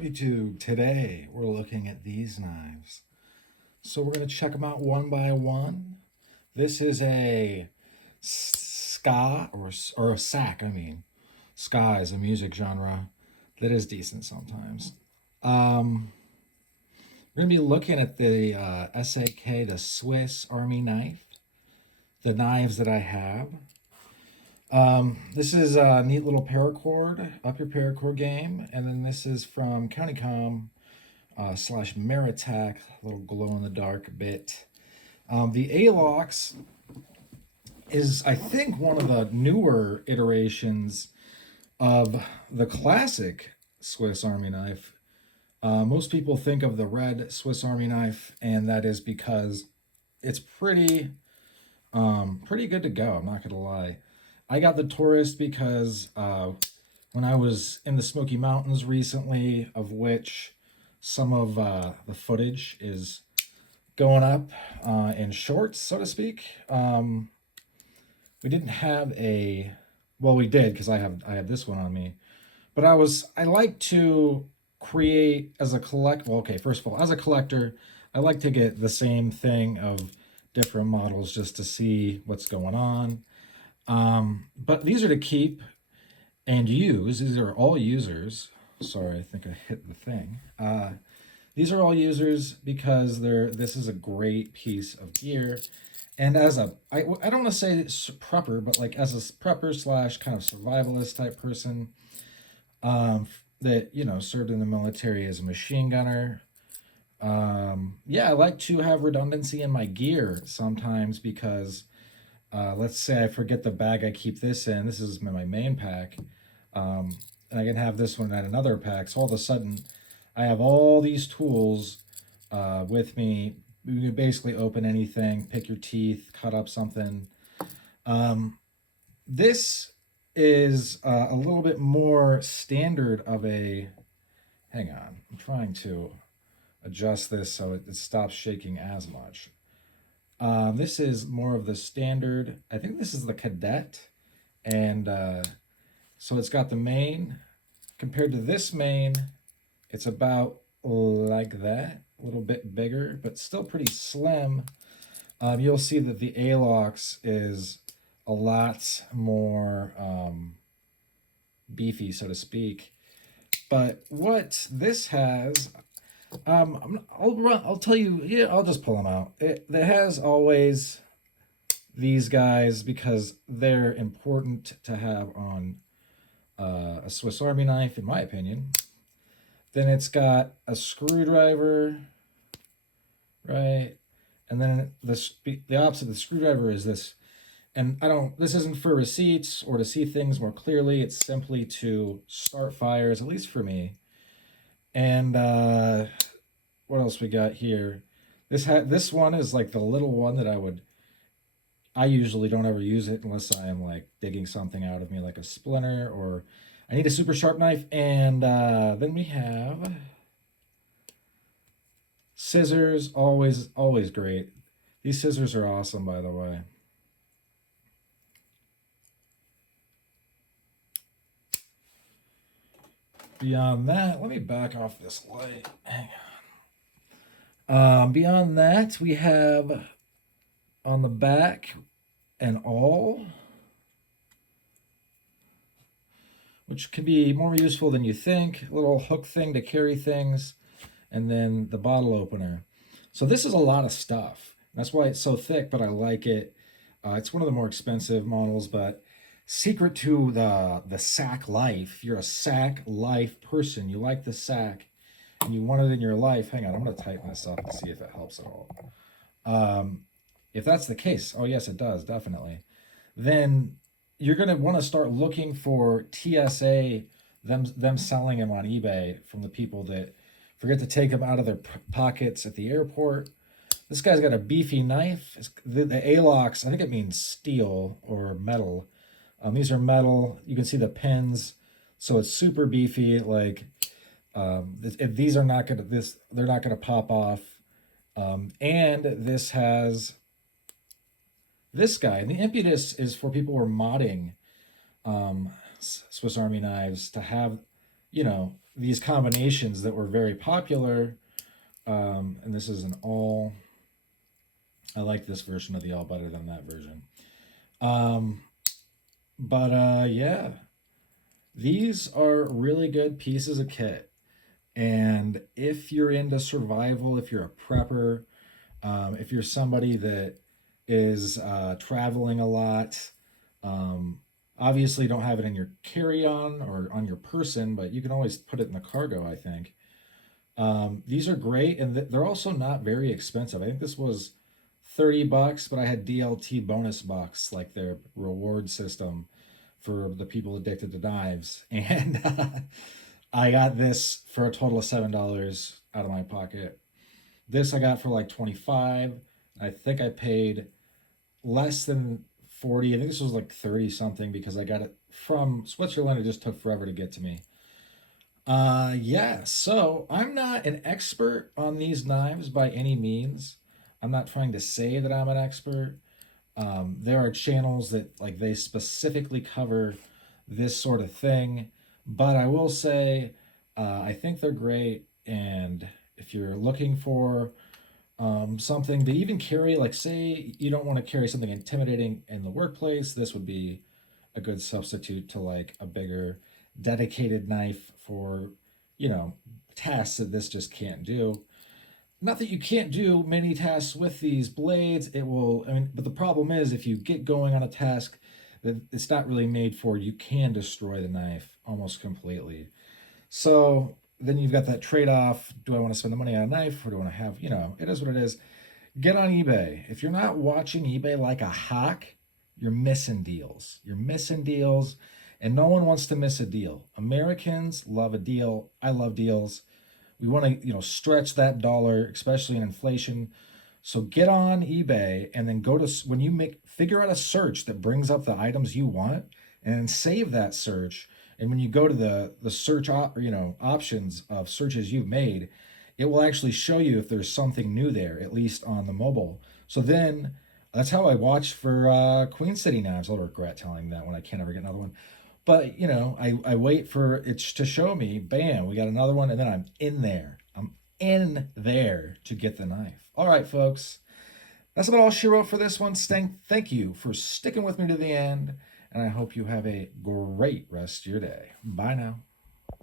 up, YouTube? Today we're looking at these knives. So we're going to check them out one by one. This is a ska, or a sack, I mean. Ska is a music genre that is decent sometimes. We're going to be looking at the SAK, the Swiss Army knife, the knives that I have. This is a neat little paracord, up your paracord game. And then this is from CountyCom slash Meritac, a little glow in the dark bit. The Alox is, I think, one of the newer iterations of the classic Swiss Army knife. Most people think of the red Swiss Army knife, and that is because it's pretty good to go, I'm not gonna lie. I got the Taurus because when I was in the Smoky Mountains recently, of which some of the footage is going up in shorts, so to speak. We didn't have a, well, we did because I have this one on me, but I like to create as a well, okay, first of all, as a collector, I like to get the same thing of different models just to see what's going on. But these are to keep and use. These are all users. Sorry, I think I hit the thing. These are all users because this is a great piece of gear. And as I don't want to say prepper, but like as a prepper slash kind of survivalist type person, that, served in the military as a machine gunner. Yeah, I like to have redundancy in my gear sometimes because let's say I forget the bag I keep this in. This is my main pack. And I can have this one at another pack. So all of a sudden, I have all these tools with me. You can basically open anything, pick your teeth, cut up something. This is a little bit more standard of a... Hang on. I'm trying to adjust this so it stops shaking as much. This is more of the standard. I think this is the Cadet. And so it's got the main. Compared to this main, it's about like that. A little bit bigger, but still pretty slim. You'll see that the Alox is a lot more beefy, so to speak. But what this has... I'll tell you, yeah, I'll just pull them out. It has always these guys because they're important to have on a Swiss Army knife, in my opinion. Then it's got a screwdriver, right? And then the opposite of the screwdriver is this. And this isn't for receipts or to see things more clearly. It's simply to start fires, at least for me. And what else we got here? This one is like the little one that I usually don't ever use it unless I am like digging something out of me, like a splinter, or I need a super sharp knife. And then we have scissors, always great. These scissors are awesome, by the way. Beyond that, let me back off this light. Hang on. Beyond that, we have on the back an awl, which can be more useful than you think. A little hook thing to carry things, and then the bottle opener. So this is a lot of stuff. That's why it's so thick, but I like it. It's one of the more expensive models, but secret to the sack life. You're a sack life person. You like the sack, and you want it in your life. Hang on, I'm going to tighten this up and see if it helps at all. If that's the case, oh yes, it does, definitely. Then you're going to want to start looking for TSA, them selling them on eBay from the people that forget to take them out of their pockets at the airport. This guy's got a beefy knife. The Alox, I think it means steel or metal. These are metal. You can see the pins, so it's super beefy. Like if these are not gonna they're not gonna pop off. And this has this guy. And the impetus is for people who are modding Swiss Army knives to have, these combinations that were very popular. And this is an all. I like this version of the all better than that version. Um, but yeah, these are really good pieces of kit. And if you're into survival, if you're a prepper, if you're somebody that is traveling a lot, um, obviously don't have it in your carry-on or on your person, but you can always put it in the cargo, I think. These are great, and they're also not very expensive. I think this was 30 bucks, but I had DLT bonus box, like their reward system for the people addicted to knives. And I got this for a total of $7 out of my pocket. This I got for like 25. I think I paid less than 40. I think this was like 30 something because I got it from Switzerland. It just took forever to get to me. Yeah, so I'm not an expert on these knives by any means. I'm not trying to say that I'm an expert. There are channels that like they specifically cover this sort of thing, but I will say I think they're great. And if you're looking for something to even carry, like say you don't want to carry something intimidating in the workplace, this would be a good substitute to like a bigger dedicated knife for, you know, tasks that this just can't do. Not that you can't do many tasks with these blades, it will, I mean, but the problem is if you get going on a task that it's not really made for, you can destroy the knife almost completely. So then you've got that trade off. Do I want to spend the money on a knife or do I want to have, it is what it is. Get on eBay. If you're not watching eBay like a hawk, you're missing deals. You're missing deals, and no one wants to miss a deal. Americans love a deal. I love deals. We want to, stretch that dollar, especially in inflation. So get on eBay and then go to when you figure out a search that brings up the items you want, and then save that search. And when you go to the search options of searches you've made, it will actually show you if there's something new there, at least on the mobile. So then that's how I watch for Queen City knives. I'll regret telling that when I can't ever get another one. But I wait for it to show me, bam, we got another one, and then I'm in there. I'm in there to get the knife. All right, folks. That's about all she wrote for this one. Thank you for sticking with me to the end, and I hope you have a great rest of your day. Bye now.